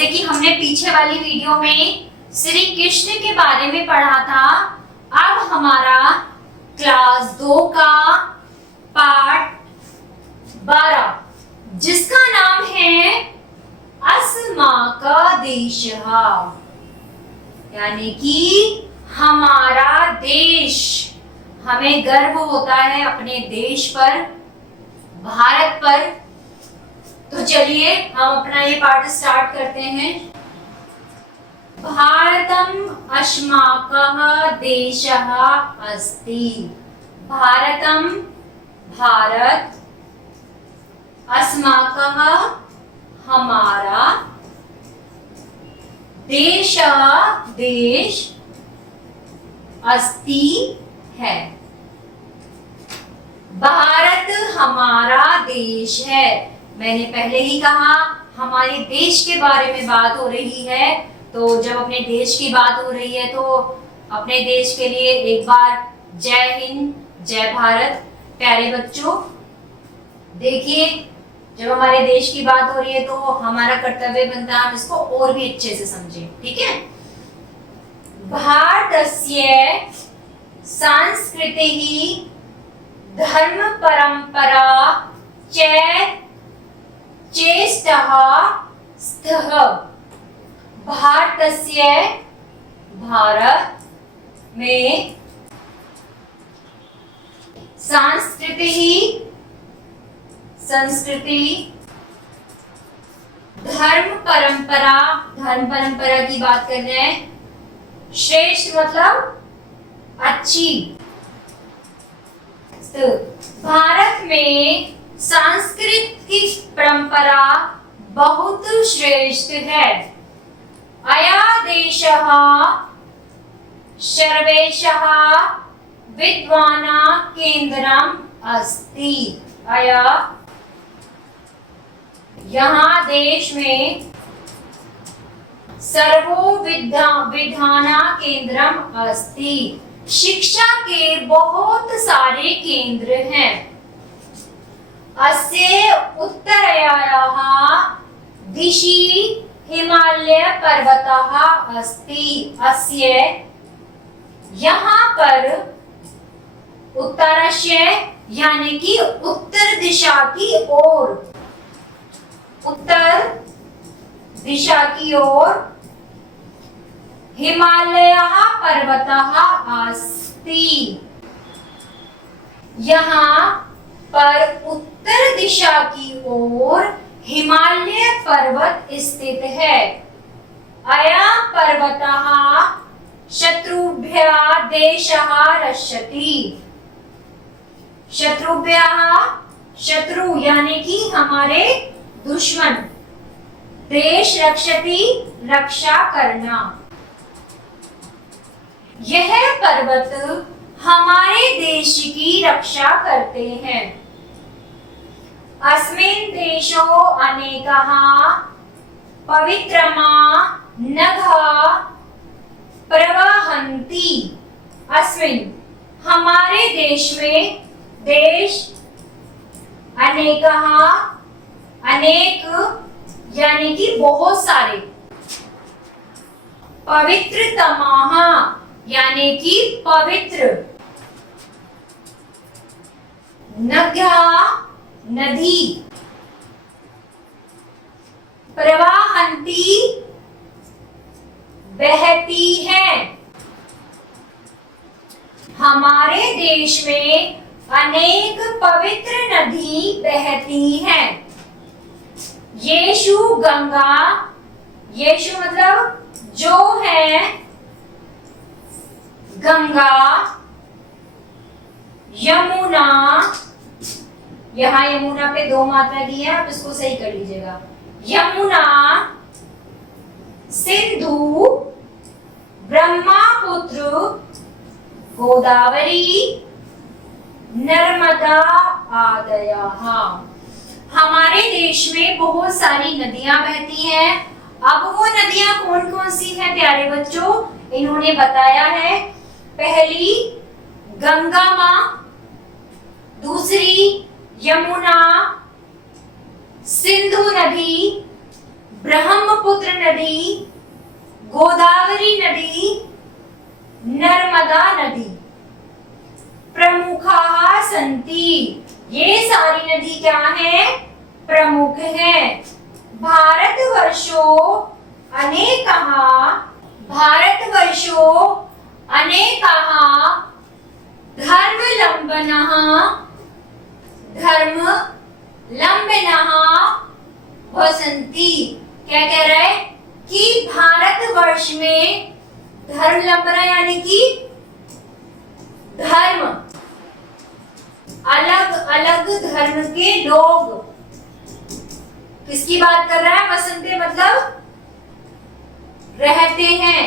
जैसे कि हमने पीछे वाली वीडियो में श्री कृष्ण के बारे में पढ़ा था, अब हमारा क्लास 2 का पाठ 12 जिसका नाम है अस्माकं देशः, यानी कि हमारा देश। हमें गर्व होता है अपने देश पर, भारत पर। तो चलिए हम अपना ये पाठ स्टार्ट करते हैं। भारतम अस्माकं देशः अस्ति। भारतम भारत, अस्माकं हमारा, देशः देश, अस्ति है। भारत हमारा देश है। मैंने पहले ही कहा हमारे देश के बारे में बात हो रही है, तो जब अपने देश की बात हो रही है तो अपने देश के लिए एक बार जय हिंद, जय भारत। प्यारे बच्चों, देखिए जब हमारे देश की बात हो रही है तो हमारा कर्तव्य बनता है हम इसको और भी अच्छे से समझें, ठीक है। भारतस्य संस्कृतिः धर्म परंपरा च चेष्टः स्तः। भारतस्य भारत में संस्कृति धर्म परंपरा की बात कर रहे हैं। श्रेष्ठ मतलब अच्छी। तो भारत में सांस्कृतिक परंपरा बहुत श्रेष्ठ है। अया देशः सर्वेषां विद्वानां केंद्रम् अस्ति। अया यहाँ देश में सर्वो विद्वानां केंद्रम् अस्ति। शिक्षा के बहुत सारे केंद्र हैं। अस्य उत्तरायाः दिशि हिमालय पर्वतः अस्ति। अस्य यहाँ पर उत्तरस्य यानी कि उत्तर दिशा की ओर, उत्तर दिशा की ओर हिमालय पर्वतः अस्ति। यहाँ पर उत्तर दिशा की ओर हिमालय पर्वत स्थित है। अयं पर्वतः शत्रुभ्यः देशः रक्षति। शत्रुभ्यः, शत्रु यानी कि हमारे दुश्मन, देश रक्षति रक्षा करना। यह पर्वत हमारे देश की रक्षा करते हैं। अस्मिन् देशो अनेकाः पवित्रमा नद्यः प्रवहन्ति। अस्मिन् हमारे देश में, देश अनेकाः, अनेक यानी कि बहुत सारे, पवित्रतमाः यानी कि पवित्र, नद्यः नदी, प्रवाहन्ति बहती है। हमारे देश में अनेक पवित्र नदी बहती हैं। येषु गंगा, येषु मतलब जो है, गंगा, यमुना, यहाँ यमुना पे 2 मात्रा दी है, आप इसको सही कर लीजिएगा। यमुना, सिंधु, ब्रह्मपुत्र, गोदावरी, नर्मदा आदयः। हमारे देश में बहुत सारी नदियां बहती हैं। अब वो नदियां कौन कौन सी हैं प्यारे बच्चों, इन्होंने बताया है। पहली गंगा माँ, दूसरी यमुना, सिंधु नदी, ब्रह्मपुत्र नदी, गोदावरी नदी, नर्मदा नदी प्रमुखाः सन्ति। ये सारी नदी क्या है? प्रमुख है। भारतवर्षो अनेकाः धर्मलम्बिनः वसन्ति। क्या कह रहा है कि भारतवर्ष में धर्मलंबना यानी कि धर्म, अलग अलग धर्म के लोग, किसकी बात कर रहा है? वसंते मतलब रहते हैं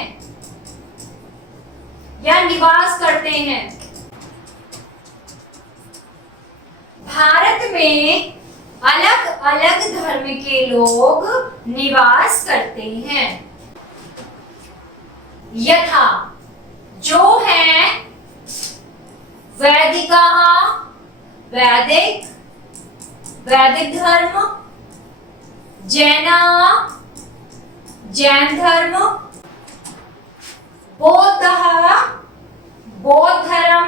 या निवास करते हैं। भारत में अलग अलग धर्म के लोग निवास करते हैं। यथा जो है वैदिकाः वैदिक धर्म, जैनाः जैन धर्म, बौद्धः बौद्ध धर्म,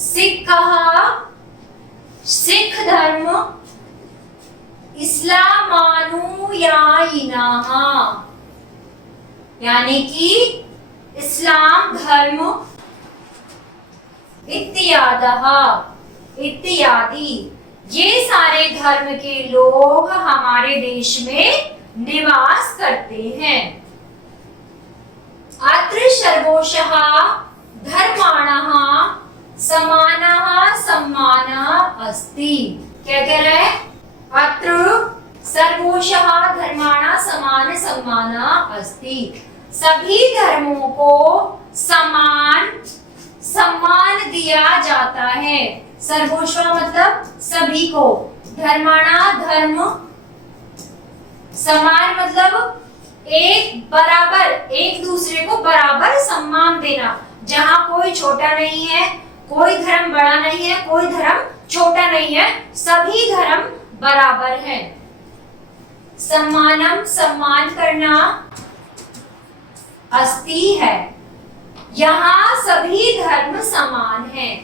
सिखः सिख धर्म, इस्लामानुयायिनाः यानी कि इस्लाम धर्म, इत्यादि ये सारे धर्म के लोग हमारे देश में निवास करते हैं। अत्र सर्वोषः धर्माणाः समानः सम्मानः अस्ति। क्या कह रहा है? अत्र सर्वोषः धर्माणां समान सम्मानः अस्ति। सभी धर्मों को समान सम्मान दिया जाता है। सर्वोष्व मतलब सभी को, धर्माणा धर्म, समान मतलब एक बराबर, एक दूसरे को बराबर सम्मान देना। जहां कोई छोटा नहीं है, कोई धर्म बड़ा नहीं है, कोई धर्म छोटा नहीं है, सभी धर्म बराबर है। सम्मानम सम्मान करना, अस्ति है, यहाँ सभी धर्म समान हैं।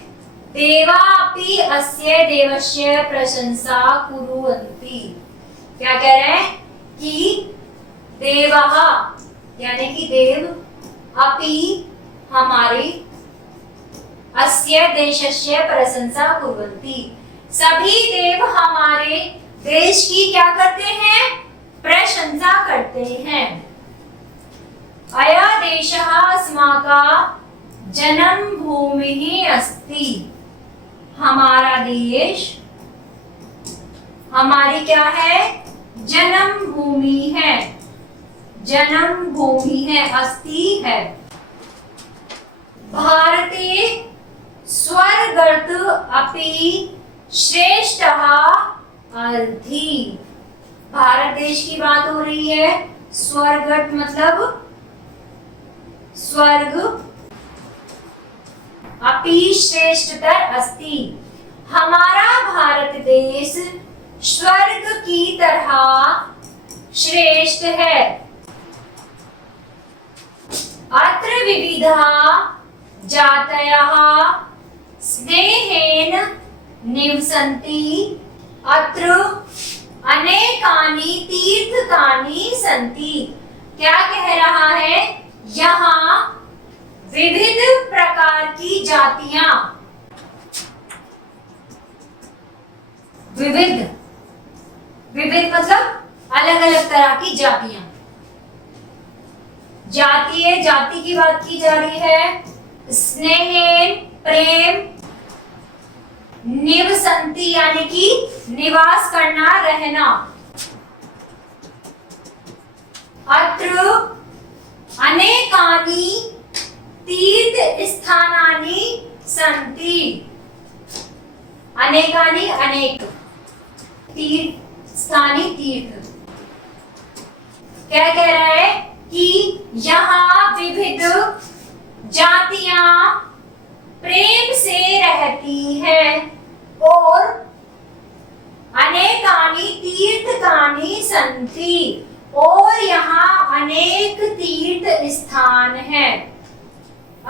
देवापि अस्य देवस्य प्रशंसा कुर्वन्ति। क्या कह रहे हैं कि देवः यानी कि देव, अपि हमारी, अस्य देशस्य प्रशंसा कुर्वन्ति सभी देव हमारे देश की क्या करते हैं? प्रशंसा करते हैं। अयं देशः अस्माकं जन्म भूमिः अस्ति। हमारा देश हमारी क्या है? जन्म भूमि है, जन्म भूमि है, अस्ति है। भारते स्वर्गत अपि श्रेष्ठः अर्धि। भारत देश की बात हो रही है। स्वर्गत मतलब स्वर्ग, अपि श्रेष्ठतर अस्ति, हमारा भारत देश स्वर्ग की तरह श्रेष्ठ है। अत्र विविधाः जातयः स्नेहेन निवसन्ति। अत्र अनेकानि तीर्थकानि सन्ति। क्या कह रहा है? यहाँ विविध प्रकार की जातियां, विविध मतलब अलग अलग तरह की जातियां। जाति की बात की जा रही है। स्नेहेन प्रेम, निवसन्ति यानी कि निवास करना, रहना। अत्र अनेकानि तीर्थ स्थानानि सन्ति। अनेकानि अनेक, तीर्थ स्थानी तीर्थ। क्या कह रहा है कि यहाँ विविध जातियां प्रेम से रहती हैं और अनेकानि तीर्थकानि सन्ति, और यहाँ अनेक तीर्थ स्थान हैं।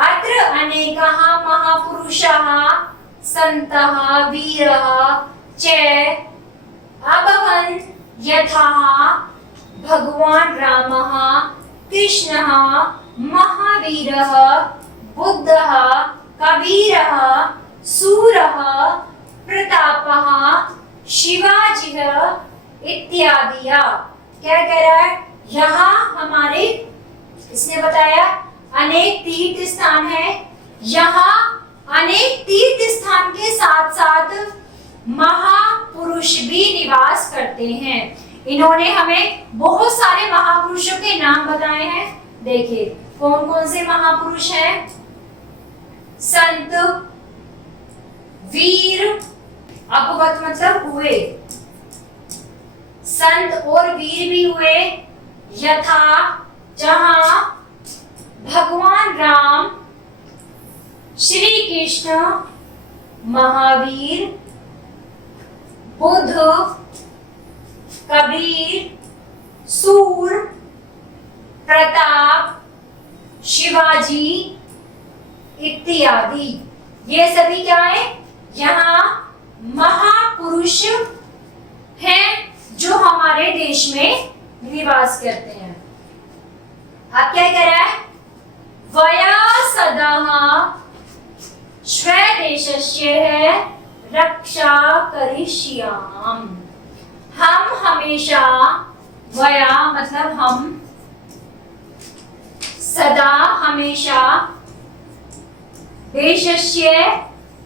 अत्र अनेकाः महापुरुषाः सन्तः वीरः च अभवन्, यथा भगवान रामः, कृष्णः, महावीरः, बुद्धः, कबीरः, सूरः, प्रतापः, शिवाजीः इत्यादि। क्या कह रहा है यहाँ हमारे, इसने बताया अनेक तीर्थ स्थान है। यहाँ अनेक तीर्थ स्थान के साथ साथ महापुरुष भी निवास करते हैं। इन्होंने हमें बहुत सारे महापुरुषों के नाम बताए हैं। देखिए कौन कौन से महापुरुष हैं। संत, वीर, अभवत मतलब हुए, संत और वीर भी हुए। यथा जहां भगवान राम, श्री कृष्ण, महावीर, बुद्ध, कबीर, सूर, प्रताप, शिवाजी इत्यादि। ये सभी क्या है, यहाँ महापुरुष हैं जो हमारे देश में निवास करते हैं। अब क्या कह रहा है, वया सदा स्वदेशस्य रक्षा करिष्याम। हम हमेशा, वया मतलब हम, सदा हमेशा, देशस्य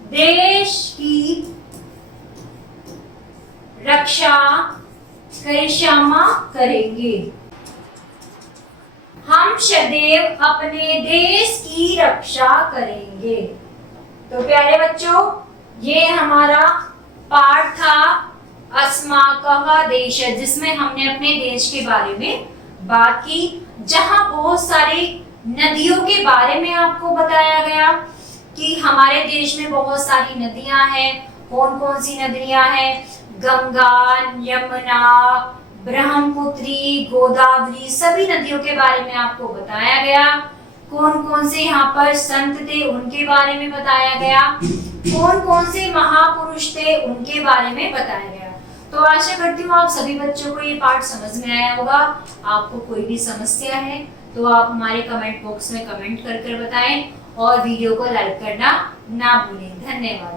देश की रक्षा करिष्यामा करेंगे। हम सदैव अपने देश की रक्षा करेंगे। तो प्यारे बच्चों, ये हमारा पाठ था अस्माकः देश, जिसमें हमने अपने देश के बारे में बात की, जहां बहुत सारी नदियों के बारे में आपको बताया गया कि हमारे देश में बहुत सारी नदियां हैं। कौन कौन सी नदियां हैं, गंगा, यमुना, ब्रह्मपुत्री, गोदावरी, सभी नदियों के बारे में आपको बताया गया। कौन कौन से यहाँ पर संत थे उनके बारे में बताया गया, कौन कौन से महापुरुष थे उनके बारे में बताया गया। तो आशा करती हूँ आप सभी बच्चों को ये पाठ समझ में आया होगा। आपको कोई भी समस्या है तो आप हमारे कमेंट बॉक्स में कमेंट कर कर बताएं, और वीडियो को लाइक करना ना भूलें। धन्यवाद।